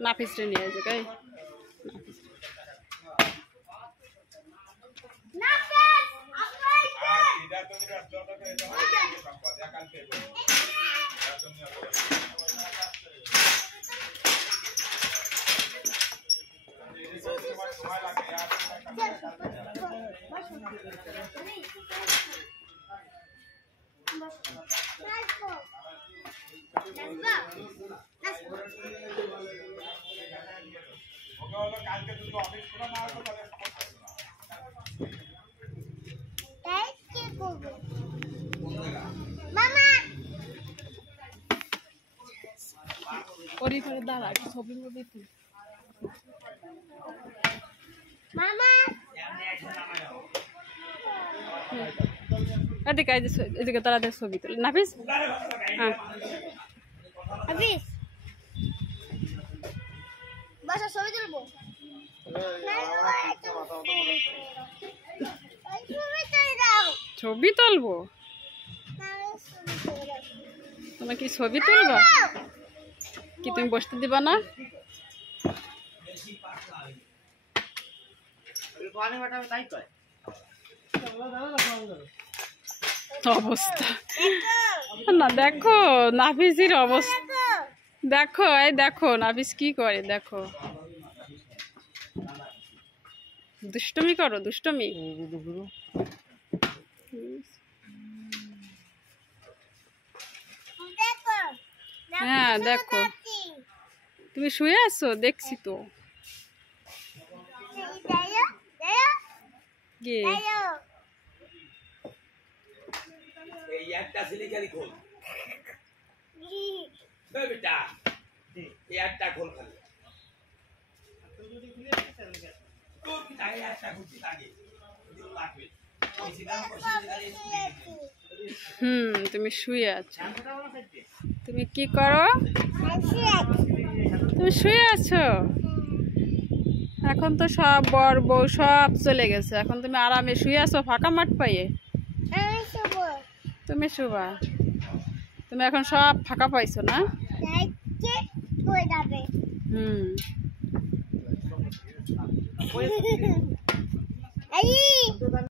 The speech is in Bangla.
নাফিস রে নিয়ে যাবে গাই ওরি করে দাঁড়া একটু ছবি মবি তুই মামা এদিকে এদিকে তারা দেখ ছবি তুলে নাফিস হ্যাঁ নাফিস বাসা ছবি তুলবো ছবি তুলবো তোমার কি ছবি তুলবো কি তুমি বসতে দিবা না অবস্থা না দেখো নাফিসের অবস্থা দেখো এই দেখো নাফিস কি করে দেখো দুষ্টমি করো দুষ্টমি হ্যাঁ দেখো তুমি শুয়ে আছো দেখছি তো তুমি শুয়ে আছো তুমি কি করো তুমি শুয়ে আছো এখন তো সব বর বউ সব চলে গেছে এখন তুমি আরামে শুয়ে আছো ফাঁকা মাঠ পাইয়ে তুমি শুবা তুমি এখন সব ফাঁকা পাইছো না